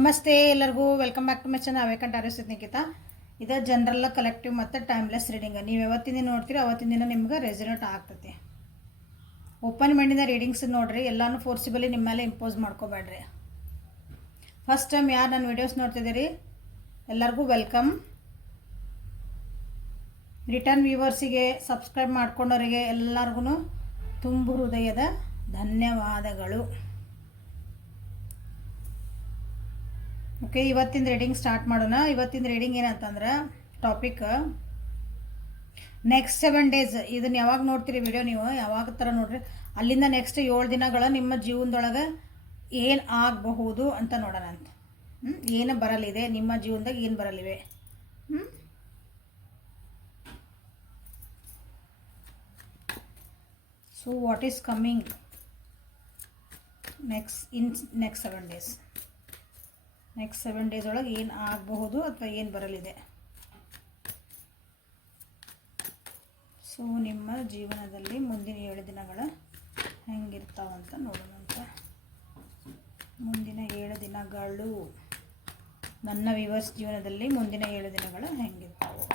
ನಮಸ್ತೆ ಎಲ್ಲರಿಗೂ welcome back to my channel ಅವೇಕಂಟ್ ಆರ್ಯಸಿತ್ ನಿಖಿತಾ. ಇದು ಜನರಲ್ ಕಲೆಕ್ಟಿವ್ ಮತ್ತು ಟೈಮ್ಲೆಸ್ ರೀಡಿಂಗ್. ನೀವು ಯಾವತ್ತಿನ ದಿನ ನೋಡ್ತೀರಿ ಅವತ್ತಿನ ದಿನ ನಿಮ್ಗೆ ರೆಸಲ್ಯೂಟ್ ಆಗ್ತೈತಿ. ಓಪನ್ ಮೈಂಡಿನ ರೀಡಿಂಗ್ಸ್ ನೋಡ್ರಿ, ಎಲ್ಲಾನು ಫೋರ್ಸಿಬಲಿ ನಿಮ್ಮ ಮೇಲೆ ಇಂಪೋಸ್ ಮಾಡ್ಕೋಬೇಡ್ರಿ. ಫಸ್ಟ್ ಟೈಮ್ ಯಾರು ನನ್ನ ವೀಡಿಯೋಸ್ ನೋಡ್ತಿದ್ದೀರಿ ಎಲ್ಲರಿಗೂ ವೆಲ್ಕಮ್. ರಿಟರ್ನ್ ವ್ಯೂವರ್ಸಿಗೆ, ಸಬ್ಸ್ಕ್ರೈಬ್ ಮಾಡ್ಕೊಂಡವರಿಗೆ ಎಲ್ಲರಿಗೂ ತುಂಬು ಹೃದಯದ ಧನ್ಯವಾದಗಳು. ಓಕೆ, ಇವತ್ತಿನ ರೀಡಿಂಗ್ ಸ್ಟಾರ್ಟ್ ಮಾಡೋಣ. ಇವತ್ತಿನ ರೀಡಿಂಗ್ ಏನಂತಂದ್ರೆ ಟಾಪಿಕ್ ನೆಕ್ಸ್ಟ್ 7 days. ಇದನ್ನು ಯಾವಾಗ ನೋಡ್ತೀರಿ ವಿಡಿಯೋ ನೀವು ಯಾವಾಗ ಥರ ನೋಡ್ರಿ, ಅಲ್ಲಿಂದ ನೆಕ್ಸ್ಟ್ 7 ದಿನಗಳ ನಿಮ್ಮ ಜೀವನದೊಳಗೆ ಏನು ಆಗಬಹುದು ಅಂತ ನೋಡೋಣ ಅಂತ. ಏನು ಬರಲಿದೆ ನಿಮ್ಮ ಜೀವನದಾಗ, ಏನು ಬರಲಿವೆ. So what is coming next 7 days. Next 7 days ಒಳಗೆ ಏನು ಆಗಬಹುದು ಅಥವಾ ಏನು ಬರಲಿದೆ. ಸೊ ನಿಮ್ಮ ಜೀವನದಲ್ಲಿ ಮುಂದಿನ 7 ದಿನಗಳು ಹೆಂಗಿರ್ತಾವಂತ ನೋಡೋಣ ಅಂತ. ಮುಂದಿನ 7 ದಿನಗಳು ನನ್ನ ವ್ಯೂವರ್ಸ್ ಜೀವನದಲ್ಲಿ ಮುಂದಿನ 7 ದಿನಗಳು ಹೆಂಗಿರ್ತಾವೆ.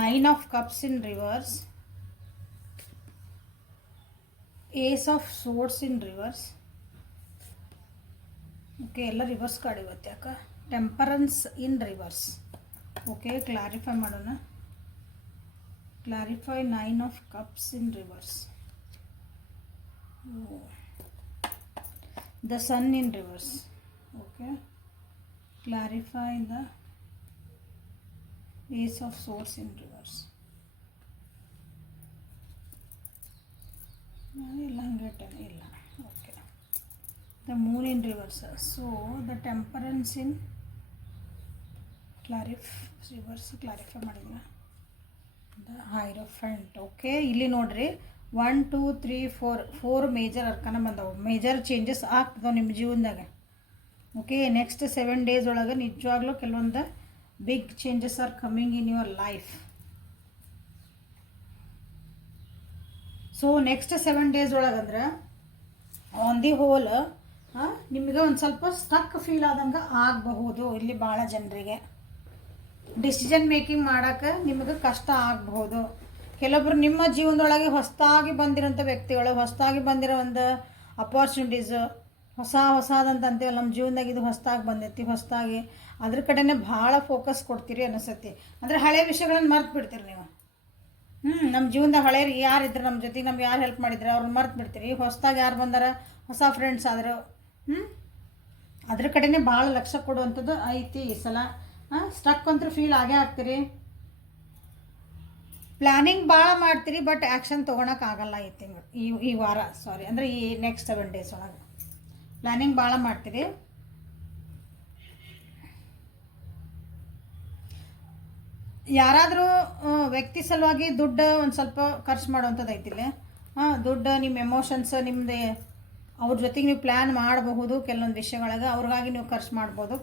9 of Cups in reverse, Ace of Swords in reverse. Okay, ಎಲ್ಲ ರಿವರ್ಸ್ ಕಾರ್ಡ್ ಇವತ್ತು ಯಾಕೆ. Temperance in reverse. Okay, clarify ಮಾಡೋಣ. Clarify 9 of Cups in reverse. The Sun in reverse. Okay, clarify the Ace of Swords in reverse. ಇಲ್ಲ ಹಂಗೆ ಇಲ್ಲ. Okay, the moon in reverse. So the temperance in reverse clarify ಮಾಡಿಲ್ಲ. The hierophant. Okay, ಇಲ್ಲಿ ನೋಡ್ರಿ 1 2 3 4 major ಅರ್ಕನ ಬಂದವು. Major changes ಆಗ್ತದವು ನಿಮ್ಮ ಜೀವನದಾಗ. Okay, next 7 days ಒಳಗೆ ನಿಜವಾಗ್ಲೂ ಕೆಲವೊಂದು big changes are coming in your life. So next 7 days ಒಳಗಂದ್ರೆ ಆನ್ ದಿ ಹೋಲ್ ನಿಮಗೆ ಒಂದು ಸ್ವಲ್ಪ ಸ್ಟಕ್ ಫೀಲ್ ಆದಂಗೆ ಆಗಬಹುದು. ಇಲ್ಲಿ ಭಾಳ ಜನರಿಗೆ ಡಿಸಿಷನ್ ಮೇಕಿಂಗ್ ಮಾಡೋಕ್ಕೆ ನಿಮಗೆ ಕಷ್ಟ ಆಗಬಹುದು. ಕೆಲವೊಬ್ರು ನಿಮ್ಮ ಜೀವನದೊಳಗೆ ಹೊಸದಾಗಿ ಬಂದಿರೋಂಥ ವ್ಯಕ್ತಿಗಳು, ಹೊಸದಾಗಿ ಬಂದಿರೋ ಒಂದು ಅಪಾರ್ಚುನಿಟೀಸ್, ಹೊಸದಂತ ಅಂತೀವಲ್ಲ, ನಮ್ಮ ಜೀವನದಾಗ ಇದು ಹೊಸದಾಗಿ ಬಂದೈತಿ, ಹೊಸದಾಗಿ ಅದ್ರ ಕಡೆನೇ ಭಾಳ ಫೋಕಸ್ ಕೊಡ್ತೀರಿ ಅನಿಸತಿ. ಅಂದರೆ ಹಳೆ ವಿಷಯಗಳನ್ನು ಮರ್ತು ಬಿಡ್ತೀರಿ ನೀವು. ನಮ್ಮ ಜೀವನದಾಗ ಹಳೆಯರು ಯಾರಿದ್ರು ನಮ್ಮ ಜೊತೆ, ನಮ್ಗೆ ಯಾರು ಹೆಲ್ಪ್ ಮಾಡಿದ್ರೆ ಅವ್ರನ್ನ ಮರ್ತು ಬಿಡ್ತೀರಿ. ಹೊಸದಾಗಿ ಯಾರು ಬಂದಾರ, ಹೊಸ ಫ್ರೆಂಡ್ಸ್ ಆದರು, ಅದ್ರ ಕಡೆನೇ ಭಾಳ ಲಕ್ಷ್ಯ ಕೊಡುವಂಥದ್ದು ಐತಿ ಈ ಸಲ. ಸ್ಟಕ್ ಅಂತೂ ಫೀಲ್ ಆಗೇ ಆಗ್ತೀರಿ. ಪ್ಲ್ಯಾನಿಂಗ್ ಭಾಳ ಮಾಡ್ತೀರಿ, ಬಟ್ ಆ್ಯಕ್ಷನ್ ತೊಗೊಳಕ್ಕಾಗಲ್ಲ ಈ ತಿಂಗಳು, ಈ ವಾರ, ಸಾರಿ ಅಂದರೆ ಈ ನೆಕ್ಸ್ಟ್ 7 days ಒಳಗೆ ಪ್ಲ್ಯಾನಿಂಗ್ ಭಾಳ ಮಾಡ್ತೀರಿ. ಯಾರಾದರೂ ವ್ಯಕ್ತಿ ಸಲುವಾಗಿ ದುಡ್ಡು ಒಂದು ಸ್ವಲ್ಪ ಖರ್ಚು ಮಾಡುವಂಥದ್ದು ಐತಿಲ್ಲ. ದುಡ್ಡು ನಿಮ್ಮ ಎಮೋಷನ್ಸ್, ನಿಮ್ಮದು ಅವ್ರ ಜೊತೆಗೆ ನೀವು ಪ್ಲ್ಯಾನ್ ಮಾಡಬಹುದು. ಕೆಲವೊಂದು ವಿಷಯಗಳಿಗೆ ಅವ್ರಿಗಾಗಿ ನೀವು ಖರ್ಚು ಮಾಡ್ಬೋದು.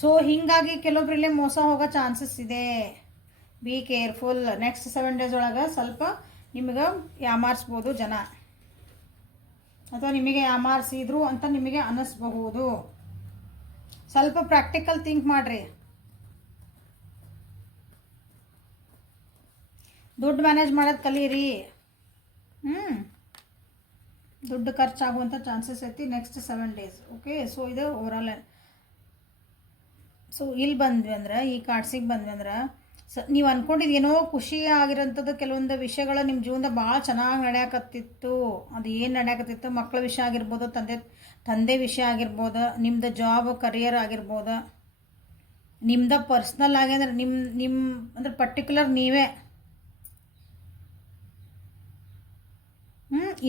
ಸೊ ಹೀಗಾಗಿ ಕೆಲವೊಬ್ಬರಲ್ಲಿ ಮೋಸ ಹೋಗೋ ಚಾನ್ಸಸ್ ಇದೆ. Be careful. ನೆಕ್ಸ್ಟ್ 7 days ಒಳಗೆ ಸ್ವಲ್ಪ ನಿಮಗೆ ಯಾಮಾರಿಸ್ಬೋದು ಜನ, ಅಥವಾ ನಿಮಗೆ ಯಾಮಾರಿಸಿದ್ರು ಅಂತ ನಿಮಗೆ ಅನ್ನಿಸ್ಬಹುದು. ಸ್ವಲ್ಪ ಪ್ರಾಕ್ಟಿಕಲ್ ಥಿಂಕ್ ಮಾಡಿರಿ. ದುಡ್ಡು ಮ್ಯಾನೇಜ್ ಮಾಡೋದು ಕಲೀರಿ. ದುಡ್ಡು ಖರ್ಚಾಗುವಂಥ ಚಾನ್ಸಸ್ ಐತಿ ನೆಕ್ಸ್ಟ್ 7 days. ಓಕೆ, ಸೊ ಇದು ಓವರಾಲ್. ಸೊ ಇಲ್ಲಿ ಬಂದ್ವಿ ಅಂದ್ರೆ, ಈ ಕಾರ್ಡ್ಸಿಗೆ ಬಂದ್ವಿ ಅಂದ್ರೆ, ನೀವು ಅಂದ್ಕೊಂಡಿದ್ದು ಏನೋ ಖುಷಿ ಆಗಿರೋಂಥದ್ದು ಕೆಲವೊಂದು ವಿಷಯಗಳು ನಿಮ್ಮ ಜೀವನದಾಗ ಭಾಳ ಚೆನ್ನಾಗಿ ನಡೆಯಕತ್ತಿತ್ತು. ಅದು ಏನು ನಡೆಯಕತ್ತಿತ್ತು, ಮಕ್ಕಳ ವಿಷಯ ಆಗಿರ್ಬೋದು, ತಂದೆ ವಿಷಯ ಆಗಿರ್ಬೋದು, ನಿಮ್ಮದು ಜಾಬ್ ಕರಿಯರ್ ಆಗಿರ್ಬೋದು, ನಿಮ್ದು ಪರ್ಸ್ನಲ್ ಆಗಿ ಅಂದ್ರೆ ನಿಮ್ಮ ಅಂದ್ರೆ ಪರ್ಟಿಕ್ಯುಲರ್ ನೀವೇ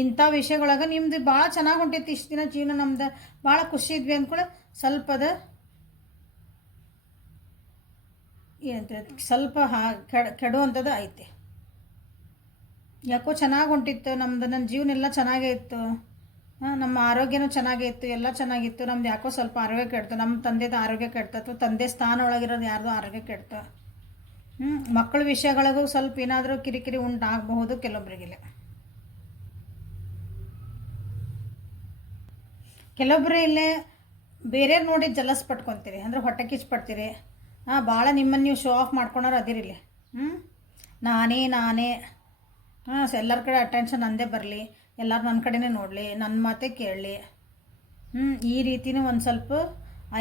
ಇಂಥ ವಿಷಯಗಳಾಗ ನಿಮ್ದು ಭಾಳ ಚೆನ್ನಾಗಿ ಹೊಂಟೈತಿ. ಇಷ್ಟು ದಿನ ಜೀವನ ನಮ್ದು ಭಾಳ ಖುಷಿ ಇದ್ವಿ ಅಂದ್ಕೊಳ್ಳಿ, ಸ್ವಲ್ಪದ ಏನಂತ ಸ್ವಲ್ಪ ಕೆಡುವಂಥದ್ದು ಐತಿ. ಯಾಕೋ ಚೆನ್ನಾಗಿ ಹೊಂಟಿತ್ತು ನಮ್ದು, ನನ್ನ ಜೀವನ ಎಲ್ಲ ಚೆನ್ನಾಗೇ ಇತ್ತು, ನಮ್ಮ ಆರೋಗ್ಯನೂ ಚೆನ್ನಾಗೇ ಇತ್ತು, ಎಲ್ಲ ಚೆನ್ನಾಗಿತ್ತು. ನಮ್ದು ಯಾಕೋ ಸ್ವಲ್ಪ ಆರೋಗ್ಯ ಕೆಡ್ತು, ನಮ್ಮ ತಂದೆದು ಆರೋಗ್ಯ ಕೆಡ್ತು, ಅಥವಾ ತಂದೆ ಸ್ಥಾನ ಒಳಗಿರೋದು ಯಾರ್ದು ಆರೋಗ್ಯ ಕೆಡ್ತು. ಮಕ್ಕಳ ವಿಷಯಗಳಿಗೂ ಸ್ವಲ್ಪ ಏನಾದರೂ ಕಿರಿಕಿರಿ ಉಂಟಾಗಬಹುದು ಕೆಲವೊಬ್ಬರಿಗಿಲ್ಲ. ಕೆಲವೊಬ್ಬರು ಇಲ್ಲೇ ಬೇರೆ ನೋಡಿ ಜಲಸ್ ಪಟ್ಕೊತೀರಿ, ಅಂದರೆ ಹೊಟ್ಟೆ ಕಿಚ್ಚು ಪಡ್ತೀರಿ. ಭಾಳ ನಿಮ್ಮನ್ನು ನೀವು ಶೋ ಆಫ್ ಮಾಡ್ಕೊಳೋರು ಅದಿರಿಲ್ಲಿ. ನಾನೇ ಎಲ್ಲರ ಕಡೆ ಅಟೆನ್ಷನ್ ನಂದೇ ಬರಲಿ, ಎಲ್ಲರೂ ನನ್ನ ಕಡೆನೇ ನೋಡಲಿ, ನನ್ನ ಮಾತೇ ಕೇಳಲಿ. ಈ ರೀತಿನೂ ಒಂದು ಸ್ವಲ್ಪ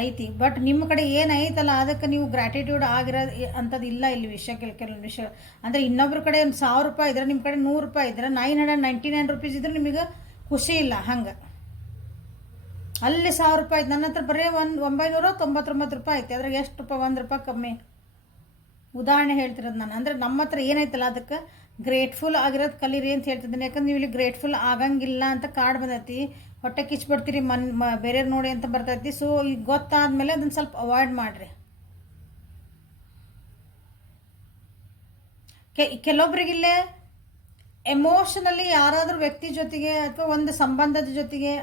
ಐತಿ. ಬಟ್ ನಿಮ್ಮ ಕಡೆ ಏನೈತಲ್ಲ ಅದಕ್ಕೆ ನೀವು ಗ್ರ್ಯಾಟಿಟ್ಯೂಡ್ ಆಗಿರೋ ಅಂಥದ್ದು ಇಲ್ಲ ಇಲ್ಲಿ ವಿಷಯ. ಕೆಲವೊಂದು ವಿಷಯ ಅಂದರೆ ಇನ್ನೊಬ್ರ ಕಡೆ ಒಂದು 1000 ರೂಪಾಯಿ ಇದ್ರೆ ನಿಮ್ಮ ಕಡೆ 100 ರೂಪಾಯಿ ಇದ್ರೆ 999 ರುಪೀಸ್ ಇದ್ರೆ ನಿಮಗೆ ಖುಷಿ ಇಲ್ಲ. ಹಂಗೆ ಅಲ್ಲಿ 1000 ರೂಪಾಯಿ ಐತೆ, ನನ್ನ ಹತ್ರ ಬರೀ 999 ರೂಪಾಯಿ ಐತೆ, ಅದ್ರಾಗ ಎಷ್ಟು ರೂಪಾಯಿ? 1 ರೂಪಾಯಿ ಕಮ್ಮಿ. ಉದಾಹರಣೆ ಹೇಳ್ತಿರೋದು ನಾನು. ಅಂದರೆ ನಮ್ಮ ಹತ್ರ ಏನೈತಲ್ಲ ಅದಕ್ಕೆ ಗ್ರೇಟ್ಫುಲ್ ಆಗಿರೋದು ಕಲೀರಿ ಅಂತ ಹೇಳ್ತಿದ್ದೀನಿ. ಯಾಕಂದ್ರೆ ನೀವು ಇಲ್ಲಿ ಗ್ರೇಟ್ಫುಲ್ ಆಗಂಗಿಲ್ಲ ಅಂತ ಕಾರ್ಡ್ ಬಂದೈತಿ, ಹೊಟ್ಟೆ ಕಿಚ್ಚು ಬಿಡ್ತೀರಿ, ಬೇರೆಯವ್ರು ನೋಡಿ ಅಂತ ಬರ್ತೈತಿ. ಸೊ ಈಗ ಗೊತ್ತಾದ್ಮೇಲೆ ಅದನ್ನು ಸ್ವಲ್ಪ ಅವಾಯ್ಡ್ ಮಾಡಿರಿ. ಕೆಲವೊಬ್ರಿಗಿಲ್ಲೇ ಎಮೋಷನಲ್ಲಿ ಯಾರಾದರೂ ವ್ಯಕ್ತಿ ಜೊತೆಗೆ ಅಥವಾ ಒಂದು ಸಂಬಂಧದ ಜೊತೆಗೆ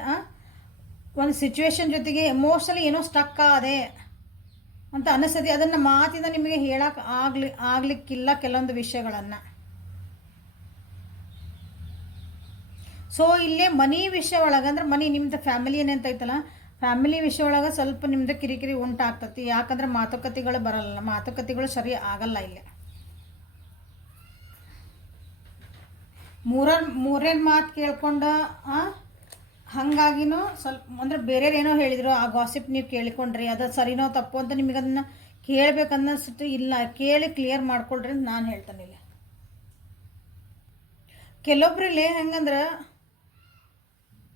ಒಂದು ಸಿಚುವೇಶನ್ ಜೊತೆಗೆ ಎಮೋಷನಲಿ ಏನೋ ಸ್ಟಕ್ ಆದೆ ಅಂತ ಅನಿಸ್ತದೆ. ಅದನ್ನು ಮಾತಿಂದ ನಿಮಗೆ ಹೇಳಕ್ಕೆ ಆಗ್ಲಿಕ್ಕಿಲ್ಲ ಕೆಲವೊಂದು ವಿಷಯಗಳನ್ನು. ಸೊ ಇಲ್ಲೇ ಮನಿ ವಿಷಯ ಒಳಗೆ ಅಂದ್ರೆ ಮನಿ ನಿಮ್ದು ಫ್ಯಾಮಿಲಿ ಏನಂತೈತಲ್ಲ, ಫ್ಯಾಮಿಲಿ ವಿಷಯ ಒಳಗೆ ಸ್ವಲ್ಪ ನಿಮ್ದು ಕಿರಿಕಿರಿ ಉಂಟಾಗ್ತತಿ. ಯಾಕಂದ್ರೆ ಮಾತುಕತೆಗಳು ಬರಲ್ಲ, ಮಾತುಕತೆಗಳು ಸರಿ ಆಗಲ್ಲ ಇಲ್ಲೇ. ಮೂರೇ ಮಾತು ಕೇಳ್ಕೊಂಡು ಹಾಗಾಗಿನೂ ಸ್ವಲ್ಪ ಅಂದರೆ ಬೇರೆಯವ್ರು ಏನೋ ಹೇಳಿದ್ರು, ಆ ಗಾಸಿಪ್ ನೀವು ಕೇಳಿಕೊಂಡ್ರಿ, ಅದು ಸರಿನೋ ತಪ್ಪು ಅಂತ ನಿಮಗೆ ಅದನ್ನು ಕೇಳಬೇಕನ್ನಿಸ್ತು ಇಲ್ಲ, ಕೇಳಿ ಕ್ಲಿಯರ್ ಮಾಡ್ಕೊಳ್ರಿ ಅಂತ ನಾನು ಹೇಳ್ತಾನೆ. ಇಲ್ಲ ಕೆಲವೊಬ್ರಲ್ಲಿ ಹೆಂಗಂದ್ರೆ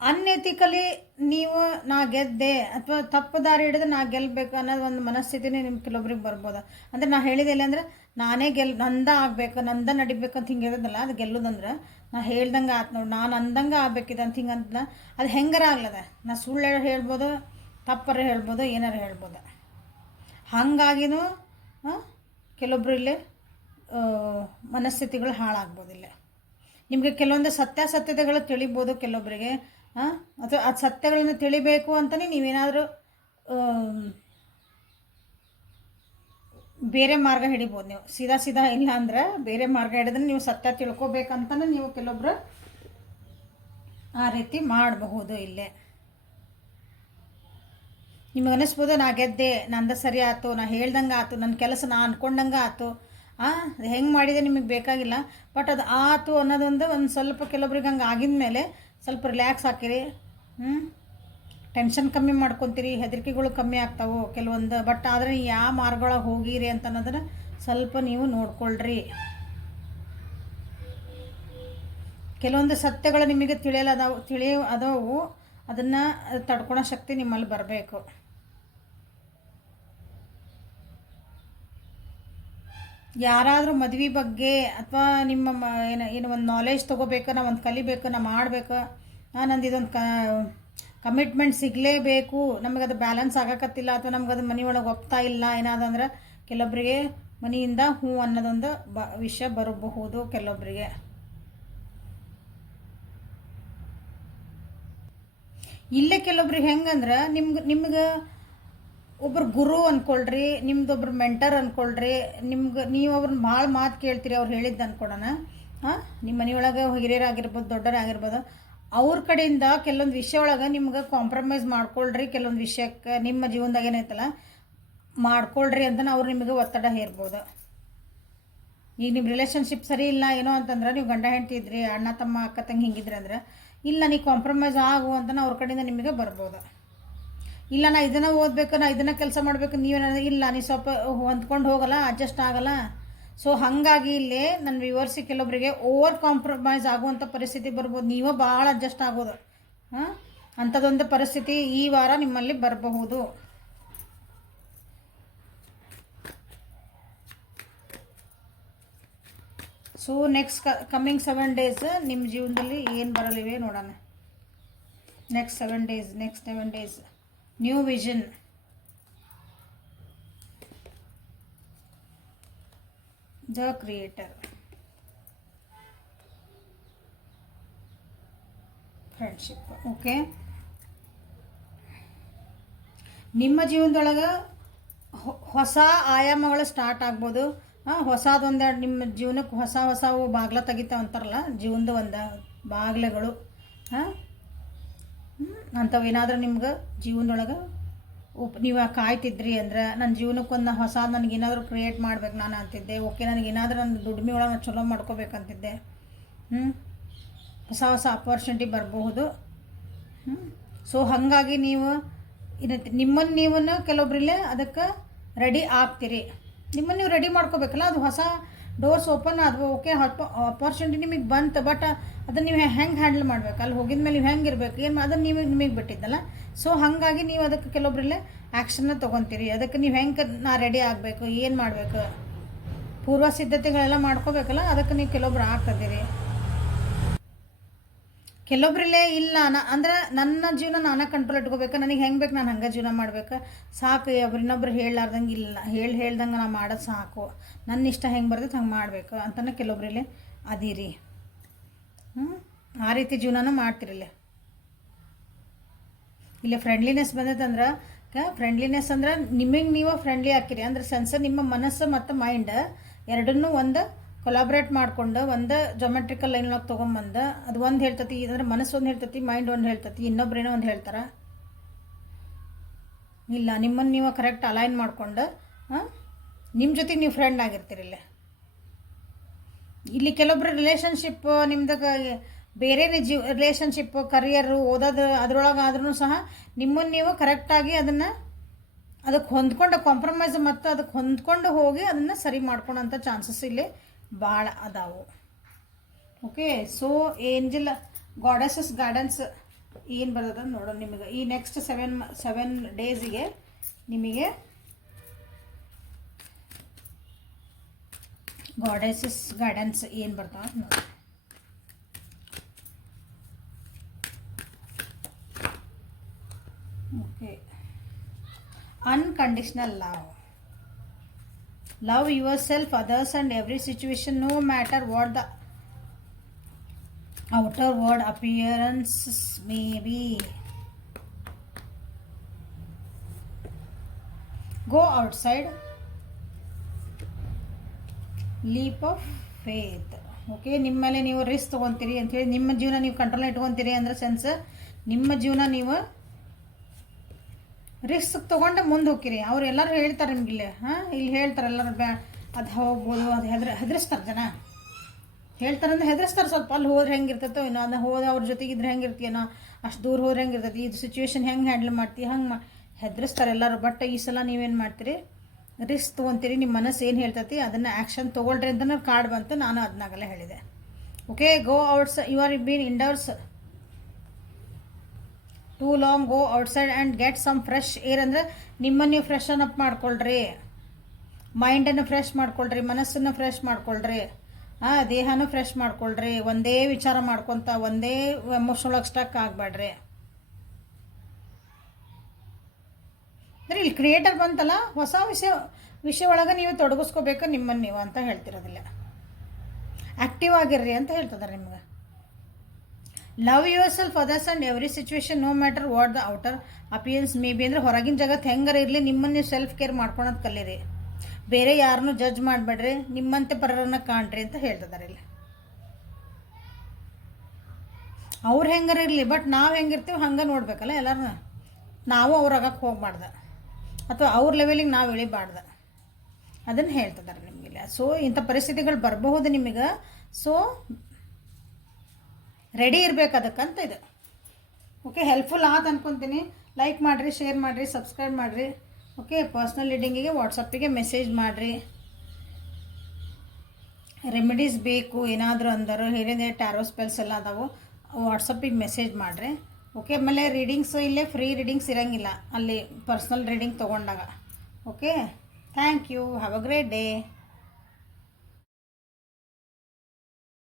ಅನ್ಎಥಿಕಲಿ ನೀವು ನಾ ಗೆದ್ದೆ ಅಥವಾ ತಪ್ಪು ದಾರಿ ಹಿಡಿದು ನಾ ಗೆಲ್ಲಬೇಕು ಅನ್ನೋದು ಒಂದು ಮನಸ್ಥಿತಿನೇ ನಿಮ್ಗೆ ಕೆಲವೊಬ್ರಿಗೆ ಬರ್ಬೋದು. ಅಂದರೆ ನಾ ಹೇಳಿದಿಲ್ಲ ಅಂದರೆ ನಾನೇ ನಂದ ಆಗಬೇಕು, ನಂದ ನಡಿಬೇಕು ಅಂತ ಹಿಂಗೆ ಇರೋದಲ್ಲ, ಅದು ಗೆಲ್ಲೋದಂದ್ರೆ ನಾ ಹೇಳ್ದಂಗೆ ಆತು ನೋಡಿ, ನಾನು ಅಂದಂಗೆ ಆಗ್ಬೇಕಿದೆ ಅಂತ ಹಿಂಗೆ ಅಂತ. ಅದು ಹೆಂಗಾರ ಆಗ್ಲದ, ನಾ ಸುಳ್ಳು ಹೇಳ್ಬೋದು, ತಪ್ಪರ ಹೇಳ್ಬೋದು, ಏನಾರು ಹೇಳ್ಬೋದು. ಹಾಗಾಗಿನೂ ಕೆಲವೊಬ್ರು ಇಲ್ಲೇ ಮನಸ್ಥಿತಿಗಳು ಹಾಳಾಗ್ಬೋದಿಲ್ಲ. ನಿಮಗೆ ಕೆಲವೊಂದು ಸತ್ಯಾಸತ್ಯತೆಗಳು ತಿಳಿಬೋದು ಕೆಲವೊಬ್ಬರಿಗೆ. ಅಥವಾ ಆ ಸತ್ಯಗಳನ್ನು ತಿಳಿಬೇಕು ಅಂತಲೇ ನೀವೇನಾದರೂ ಬೇರೆ ಮಾರ್ಗ ಹಿಡಿಬೋದು. ನೀವು ಸೀದಾ ಇಲ್ಲ ಅಂದ್ರೆ ಬೇರೆ ಮಾರ್ಗ ಹಿಡಿದ್ರೆ ನೀವು ಸತ್ಯ ತಿಳ್ಕೊಬೇಕಂತಲೇ ನೀವು ಕೆಲವೊಬ್ರು ಆ ರೀತಿ ಮಾಡಬಹುದು. ಇಲ್ಲೇ ನಿಮಗೆ ಅನ್ನಿಸ್ಬೋದು ನಾ ಗೆದ್ದೆ, ನಂದು ಸರಿ ಆಯ್ತು, ನಾ ಹೇಳ್ದಂಗೆ ಆಯ್ತು, ನನ್ನ ಕೆಲಸ ನಾ ಅಂದ್ಕೊಂಡಂಗೆ ಆಯ್ತು, ಅದು ಹೆಂಗೆ ಮಾಡಿದೆ ನಿಮಗೆ ಬೇಕಾಗಿಲ್ಲ. ಬಟ್ ಅದು ಆಯ್ತು ಅನ್ನೋದೊಂದು ಒಂದು ಸ್ವಲ್ಪ ಕೆಲವೊಬ್ರಿಗೆ ಹಂಗೆ ಆಗಿದ ಮೇಲೆ ಸ್ವಲ್ಪ ರಿಲ್ಯಾಕ್ಸ್ ಹಾಕಿರಿ. ಟೆನ್ಷನ್ ಕಮ್ಮಿ ಮಾಡ್ಕೊತೀರಿ, ಹೆದರಿಕೆಗಳು ಕಮ್ಮಿ ಆಗ್ತಾವೆ ಕೆಲವೊಂದು. ಬಟ್ ಆದರೆ ಯಾವ ಮಾರ್ಗದೊಳಗೆ ಹೋಗಿರಿ ಅಂತ ಅನ್ನೋದನ್ನು ಸ್ವಲ್ಪ ನೀವು ನೋಡ್ಕೊಳ್ರಿ. ಕೆಲವೊಂದು ಸತ್ಯಗಳು ನಿಮಗೆ ತಿಳಿಯೋ ಅದನ್ನು ತಡ್ಕೊಳೋ ಶಕ್ತಿ ನಿಮ್ಮಲ್ಲಿ ಬರಬೇಕು. ಯಾರಾದರೂ ಮದುವೆ ಬಗ್ಗೆ ಅಥವಾ ನಿಮ್ಮ ಏನು ಒಂದು ನಾಲೆಜ್ ತೊಗೋಬೇಕು, ನಾ ಒಂದು ಕಲಿಬೇಕು, ನಾ ಮಾಡಬೇಕು, ನಂದು ಇದೊಂದು ಕಮಿಟ್ಮೆಂಟ್ ಸಿಗಲೇಬೇಕು, ನಮಗದು ಬ್ಯಾಲೆನ್ಸ್ ಆಗಕತ್ತಿಲ್ಲ ಅಥವಾ ನಮಗದು ಮನೆ ಒಳಗೆ ಒಪ್ತಾ ಇಲ್ಲ ಏನಾದಂದ್ರೆ ಕೆಲವೊಬ್ಬರಿಗೆ ಮನೆಯಿಂದ ಹ್ಞೂ ಅನ್ನೋದೊಂದು ವಿಷಯ ಬರಬಹುದು. ಕೆಲವೊಬ್ಬರಿಗೆ ಇಲ್ಲೇ ಕೆಲವೊಬ್ರಿಗೆ ಹೆಂಗಂದ್ರೆ ನಿಮ್ಗೆ ಒಬ್ರು ಗುರು ಅಂದ್ಕೊಳ್ರಿ, ನಿಮ್ದೊಬ್ರು ಮೆಂಟರ್ ಅಂದ್ಕೊಳ್ರಿ. ನೀವು ಅವ್ರನ್ನ ಭಾಳ ಮಾತು ಕೇಳ್ತೀರಿ, ಅವ್ರು ಹೇಳಿದ್ದು ಅಂದ್ಕೊಡೋಣ. ನಿಮ್ಮ ಮನೆಯೊಳಗೆ ಹಿರಿಯರಾಗಿರ್ಬೋದು, ದೊಡ್ಡರಾಗಿರ್ಬೋದು, ಅವ್ರ ಕಡೆಯಿಂದ ಕೆಲವೊಂದು ವಿಷಯ ಒಳಗೆ ನಿಮ್ಗೆ ಕಾಂಪ್ರಮೈಸ್ ಮಾಡ್ಕೊಳ್ರಿ. ಕೆಲವೊಂದು ವಿಷಯಕ್ಕೆ ನಿಮ್ಮ ಜೀವನದಾಗ ಏನೈತಲ್ಲ ಮಾಡ್ಕೊಳ್ರಿ ಅಂತ ಅವ್ರು ನಿಮಗೆ ಒತ್ತಡ ಹೇರ್ಬೋದು. ಈಗ ನಿಮ್ಮ ರಿಲೇಷನ್ಶಿಪ್ ಸರಿ ಇಲ್ಲ ಏನೋ ಅಂತಂದ್ರೆ, ನೀವು ಗಂಡ ಹೆಂಡತಿ ಇದ್ರಿ, ಅಣ್ಣ ತಮ್ಮ ಅಕ್ಕ ತಂಗಿ ಹಿಂಗಿದ್ರಿ ಅಂದ್ರೆ ಇಲ್ಲ ನೀ ಕಾಂಪ್ರಮೈಸ್ ಆಗು ಅಂತ ಅವ್ರ ಕಡೆಯಿಂದ ನಿಮಗೆ ಬರ್ಬೋದು. ಇಲ್ಲ ನಾ ಇದನ್ನು ಓದಬೇಕು, ನಾ ಇದನ್ನು ಕೆಲಸ ಮಾಡಬೇಕು, ನೀವೇನಾದ್ರು ಇಲ್ಲ ನೀ ಸ್ವಲ್ಪ ಹೊಂದ್ಕೊಂಡು ಹೋಗಲ್ಲ, ಅಡ್ಜಸ್ಟ್ ಆಗಲ್ಲ. ಸೊ ಹಾಗಾಗಿ ಇಲ್ಲಿ ನನ್ನ ವ್ಯೂವರ್ಸಿಗೆ ಕೆಲವೊಬ್ಬರಿಗೆ ಓವರ್ ಕಾಂಪ್ರಮೈಸ್ ಆಗುವಂಥ ಪರಿಸ್ಥಿತಿ ಬರ್ಬೋದು. ನೀವೇ ಭಾಳ ಅಡ್ಜಸ್ಟ್ ಆಗೋದು ಅಂಥದ್ದೊಂದು ಪರಿಸ್ಥಿತಿ ಈ ವಾರ ನಿಮ್ಮಲ್ಲಿ ಬರಬಹುದು. ಸೊ ನೆಕ್ಸ್ಟ್ ಕಮ್ಮಿಂಗ್ 7 days ನಿಮ್ಮ ಜೀವನದಲ್ಲಿ ಏನು ಬರಲಿವೆ ನೋಡೋಣ. Next 7 days new vision, the creator, friendship. Okay, ನಿಮ್ಮ ಜೀವನದೊಳಗೆ ಹೊಸ ಆಯಾಮಗಳು ಸ್ಟಾರ್ಟ್ ಆಗ್ಬೋದು. ಹೊಸದೊಂದೆರಡು ನಿಮ್ಮ ಜೀವನಕ್ಕೆ ಹೊಸವು ಬಾಗ್ಲ ತೆಗಿತಾವ ಅಂತಾರಲ್ಲ, ಜೀವನದ ಒಂದು ಬಾಗ್ಲೆಗಳು. ಅಂಥವು ಏನಾದರೂ ನಿಮ್ಗೆ ಜೀವನದೊಳಗೆ ನೀವು ಕಾಯ್ತಿದ್ರಿ ಅಂದ್ರೆ ನನ್ನ ಜೀವನಕ್ಕೊಂದು ಹೊಸ ನನಗೇನಾದರೂ ಕ್ರಿಯೇಟ್ ಮಾಡ್ಬೇಕು ನಾನು ಅಂತಿದ್ದೆ. ಓಕೆ, ನನಗೇನಾದರೂ ನನ್ನ ದುಡಿಮೆ ಒಳಗೆ ನಾನು ಚಲೋ ಮಾಡ್ಕೋಬೇಕಂತಿದ್ದೆ. ಹೊಸ ಹೊಸ ಅಪಾರ್ಚುನಿಟಿ ಬರಬಹುದು. ಸೊ ಹಾಗಾಗಿ ನೀವು ನಿಮ್ಮನ್ನು ನೀವು ಕೆಲವೊಬ್ಬರಲ್ಲೇ ಅದಕ್ಕೆ ರೆಡಿ ಆಗ್ತೀರಿ. ನಿಮ್ಮನ್ನು ನೀವು ರೆಡಿ ಮಾಡ್ಕೋಬೇಕಲ್ಲ, ಅದು ಹೊಸ ಡೋರ್ಸ್ ಓಪನ್ ಆದವು. ಓಕೆ, ಅಪಾರ್ಚುನಿಟಿ ನಿಮಗೆ ಬಂತು, ಬಟ್ ಅದನ್ನು ನೀವು ಹೆಂಗೆ ಹ್ಯಾಂಡಲ್ ಮಾಡ್ಬೇಕು, ಅಲ್ಲಿ ಹೋಗಿದ ಮೇಲೆ ನೀವು ಹೆಂಗೆ ಇರಬೇಕು ಏನು ಅದನ್ನು ನಿಮಗೆ ಬಿಟ್ಟಿದ್ದಲ್ಲ. ಸೊ ಹಾಗಾಗಿ ನೀವು ಅದಕ್ಕೆ ಕೆಲವೊಬ್ಬರಲ್ಲೇ ಆ್ಯಕ್ಷನ್ನ ತೊಗೊತೀರಿ. ಅದಕ್ಕೆ ನೀವು ಹೆಂಗೆ ನಾ ರೆಡಿ ಆಗಬೇಕು, ಏನು ಮಾಡಬೇಕು, ಪೂರ್ವ ಸಿದ್ಧತೆಗಳೆಲ್ಲ ಮಾಡ್ಕೋಬೇಕಲ್ಲ, ಅದಕ್ಕೆ ನೀವು ಕೆಲವೊಬ್ರು ಆಗ್ತದಿರಿ. ಕೆಲವೊಬ್ಬರಲ್ಲೇ ಇಲ್ಲ ಅಂದ್ರೆ ನನ್ನ ಜೀವನ ನಾನೇ ಕಂಟ್ರೋಲ್ ಇಟ್ಕೋಬೇಕು, ನನಗೆ ಹೆಂಗೆ ಬೇಕು ನಾನು ಹಂಗೆ ಜೀವನ ಮಾಡ್ಬೇಕು, ಸಾಕು ಇನ್ನೊಬ್ರು ಹೇಳಾರ್ದಂಗೆ ಇಲ್ಲ, ಹೇಳ್ದಂಗೆ ನಾ ಮಾಡೋದು ಸಾಕು, ನನ್ನ ಇಷ್ಟ ಹೆಂಗೆ ಬರ್ತೈತೆ ಹಂಗೆ ಮಾಡಬೇಕು ಅಂತಲೇ ಕೆಲವೊಬ್ಬರಲ್ಲೇ ಅದೀರಿ. ಆ ರೀತಿ ಜೀವನನೂ ಮಾಡ್ತಿರಲ್ಲ. ಇಲ್ಲಿ ಫ್ರೆಂಡ್ಲಿನೆಸ್ ಬಂದೈತಂದ್ರೆ ಫ್ರೆಂಡ್ಲಿನೆಸ್ ಅಂದ್ರೆ ನಿಮಗೆ ನೀವು ಫ್ರೆಂಡ್ಲಿ ಹಾಕಿರಿ ಅಂದ್ರೆ ಸೆನ್ಸರ್ ನಿಮ್ಮ ಮನಸ್ಸು ಮತ್ತು ಮೈಂಡ್ ಎರಡನ್ನೂ ಒಂದು ಕೊಲಾಬ್ರೇಟ್ ಮಾಡ್ಕೊಂಡು ಒಂದು ಜೊಮೆಟ್ರಿಕಲ್ ಲೈನ್ ಒಳಗೆ ತೊಗೊಂಬಂದು ಅದು ಒಂದು ಹೇಳ್ತತಿ, ಅಂದ್ರೆ ಮನಸ್ಸು ಒಂದು ಹೇಳ್ತತಿ, ಮೈಂಡ್ ಒಂದು ಹೇಳ್ತತಿ, ಇನ್ನೊಬ್ರೇನೋ ಒಂದು ಹೇಳ್ತಾರೆ. ಇಲ್ಲ, ನಿಮ್ಮನ್ನು ನೀವು ಕರೆಕ್ಟ್ ಅಲೈನ್ ಮಾಡ್ಕೊಂಡು ನಿಮ್ಮ ಜೊತೆಗೆ ನೀವು ಫ್ರೆಂಡ್ ಆಗಿರ್ತೀರಿಲ್ಲ. ಇಲ್ಲಿ ಕೆಲವೊಬ್ಬರು ರಿಲೇಷನ್ಶಿಪ್ ನಿಮ್ದಾಗ ಬೇರೆ ರಿಲೇಷನ್ಶಿಪ್ ಕರಿಯರು ಓದೋದು ಅದರೊಳಗಾದ್ರೂ ಸಹ ನಿಮ್ಮನ್ನು ನೀವು ಕರೆಕ್ಟಾಗಿ ಅದಕ್ಕೆ ಹೊಂದ್ಕೊಂಡು ಕಾಂಪ್ರಮೈಸ್ ಮತ್ತು ಅದಕ್ಕೆ ಹೊಂದ್ಕೊಂಡು ಹೋಗಿ ಅದನ್ನು ಸರಿ ಮಾಡ್ಕೊಳೋಂಥ ಚಾನ್ಸಸ್ ಇಲ್ಲಿ ಭಾಳ ಅದಾವು. Okay, so angel goddesses guidance ಏನು ಬರ್ತದ ನೋಡೋಣ ನಿಮಗೆ ಈ ನೆಕ್ಸ್ಟ್ 7 ಡೇಸಿಗೆ ನಿಮಗೆ ಗಾಡೆಸಸ್ ಗೈಡೆನ್ಸ್ ಏನು ಬರ್ತಾವ ನೋಡಿ. Okay, unconditional love yourself, others and every situation, no matter what the outer world appearances may be. Go outside, leap of faith. Okay, ನಿಮ್ಮ ಮೇಲೆ ನೀವು ರಿಸ್ಕ್ ತೊಗೊತೀರಿ ಅಂಥೇಳಿ ನಿಮ್ಮ ಜೀವನ ನೀವು ಕಂಟ್ರೋಲ್ ಇಟ್ಕೊತೀರಿ ಅಂದ್ರೆ ಸೆನ್ಸ್ ನಿಮ್ಮ ಜೀವನ ನೀವು ರಿಸ್ಕ್ ತೊಗೊಂಡು ಮುಂದೆ ಹೋಗ್ತೀರಿ. ಅವ್ರು ಎಲ್ಲರೂ ಹೇಳ್ತಾರೆ ನಿಮಗಿಲ್ಲಿ ಇಲ್ಲಿ ಹೇಳ್ತಾರೆ ಎಲ್ಲರೂ ಅದು ಹೋಗ್ಬೋದು, ಅದು ಹೆದರಿಸ್ತಾರೆ ಜನ ಹೇಳ್ತಾರಂದ್ರೆ ಹೆದರಿಸ್ತಾರೆ ಸ್ವಲ್ಪ. ಅಲ್ಲಿ ಹೋದ್ರೆ ಹೆಂಗಿರ್ತೈತೋ ಏನೋ, ಅದು ಹೋದ ಅವ್ರ ಜೊತೆಗಿದ್ರೆ ಹೆಂಗಿರ್ತೀಯನೋ, ಅಷ್ಟು ದೂರ ಹೋದ್ರೆ ಹೆಂಗಿರ್ತೈತಿ, ಇದು ಸಿಚುವೇಶನ್ ಹೆಂಗೆ ಹ್ಯಾಂಡಲ್ ಮಾಡ್ತೀವಿ ಹಂಗೆ ಹೆದರಿಸ್ತಾರೆ ಎಲ್ಲರೂ. ಬಟ್ ಈ ಸಲ ನೀವೇನು ಮಾಡ್ತೀರಿ, ರಿಸ್ಕ್ ತೊಗೊತೀರಿ, ನಿಮ್ಮ ಮನಸ್ಸು ಏನು ಹೇಳ್ತೈತಿ ಅದನ್ನು ಆ್ಯಕ್ಷನ್ ತೊಗೊಳ್ರಿ ಅಂತ ಕಾರ್ಡ್ ಬಂತು, ನಾನು ಅದನ್ನಾಗಲೇ ಹೇಳಿದೆ. Okay, go outs, you are been indoors too long, go outside and get some fresh air. ಅಂದರೆ ನಿಮ್ಮನ್ನು ನೀವು ಫ್ರೆಶ್ ಅಪ್ ಮಾಡ್ಕೊಳ್ರಿ, ಮೈಂಡನ್ನು ಫ್ರೆಶ್ ಮಾಡ್ಕೊಳ್ರಿ, ಮನಸ್ಸನ್ನು ಫ್ರೆಶ್ ಮಾಡ್ಕೊಳ್ರಿ, ದೇಹನೂ ಫ್ರೆಶ್ ಮಾಡ್ಕೊಳ್ರಿ. ಒಂದೇ ವಿಚಾರ ಮಾಡ್ಕೊತ ಒಂದೇ ಎಮೋಷನ್ ಒಳಗೆ ಸ್ಟಕ್ ಆಗಬೇಡ್ರಿ. ಅಂದರೆ ಇಲ್ಲಿ ಕ್ರಿಯೇಟರ್ ಬಂತಲ್ಲ, ಹೊಸ ವಿಷಯ ಒಳಗೆ ನೀವು ತೊಡಗಿಸ್ಕೋಬೇಕು ನಿಮ್ಮನ್ನು ನೀವು ಅಂತ ಹೇಳ್ತಿರೋದಿಲ್ಲ. ಆ್ಯಕ್ಟಿವ್ ಆಗಿರ್ರಿ ಅಂತ ಹೇಳ್ತಿದ್ದಾರೆ ನಿಮ್ಗೆ. Love yourself, others and every situation, no matter what the outer appearance may be. ಅಂದರೆ ಹೊರಗಿನ ಜಗತ್ತು ಹೆಂಗಾರ ಇರಲಿ, ನಿಮ್ಮನ್ನು ನೀವು ಸೆಲ್ಫ್ ಕೇರ್ ಮಾಡ್ಕೊಳೋದು ಕಲೀರಿ. ಬೇರೆ ಯಾರನ್ನೂ ಜಡ್ಜ್ ಮಾಡಬೇಡ್ರಿ, ನಿಮ್ಮಂತೆ ಪರರನ್ನು ಕಾಣ್ರಿ ಅಂತ ಹೇಳ್ತಿದ್ದಾರೆ ಇಲ್ಲಿ. ಅವ್ರು ಹೆಂಗಾರ ಇರಲಿ, ಬಟ್ ನಾವು ಹೆಂಗಿರ್ತೀವಿ ಹಂಗೆ ನೋಡ್ಬೇಕಲ್ಲ ಎಲ್ಲರನ್ನ. ನಾವು ಅವ್ರಾಗಕ್ಕೆ ಹೋಗ್ಬಾರ್ದು ಅಥವಾ ಅವ್ರ ಲೆವೆಲಿಗೆ ನಾವು ಇಳಿಬಾರ್ದು, ಅದನ್ನು ಹೇಳ್ತಿದ್ದಾರೆ ನಿಮಗಿಲ್ಲ. ಸೊ ಇಂಥ ಪರಿಸ್ಥಿತಿಗಳು ಬರಬಹುದು ನಿಮಗೆ. ಸೊ ರೆಡಿ ಇರಬೇಕು ಅದಕ್ಕಂತ ಇದು. ಓಕೆ, ಹೆಲ್ಪ್ಫುಲ್ ಆದ ಅನ್ಕೊತೀನಿ. ಲೈಕ್ ಮಾಡಿರಿ, ಶೇರ್ ಮಾಡಿರಿ, ಸಬ್ಸ್ಕ್ರೈಬ್ ಮಾಡಿರಿ. ಓಕೆ, ಪರ್ಸ್ನಲ್ ರೀಡಿಂಗಿಗೆ ವಾಟ್ಸಪ್ಪಿಗೆ ಮೆಸೇಜ್ ಮಾಡಿರಿ. ರೆಮಿಡೀಸ್ ಬೇಕು ಏನಾದರೂ ಅಂದರು ಹೇಳಿದೆ, ಟ್ಯಾರೋ ಸ್ಪೆಲ್ಸ್ ಎಲ್ಲ ಅದಾವು, ವಾಟ್ಸಪ್ಪಿಗೆ ಮೆಸೇಜ್ ಮಾಡಿರಿ. ಓಕೆ, ಆಮೇಲೆ ರೀಡಿಂಗ್ಸ್ ಇಲ್ಲೇ ಫ್ರೀ ರೀಡಿಂಗ್ಸ್ ಇರೋಂಗಿಲ್ಲ ಅಲ್ಲಿ ಪರ್ಸ್ನಲ್ ರೀಡಿಂಗ್ ತೊಗೊಂಡಾಗ. Okay, thank you, have a great day.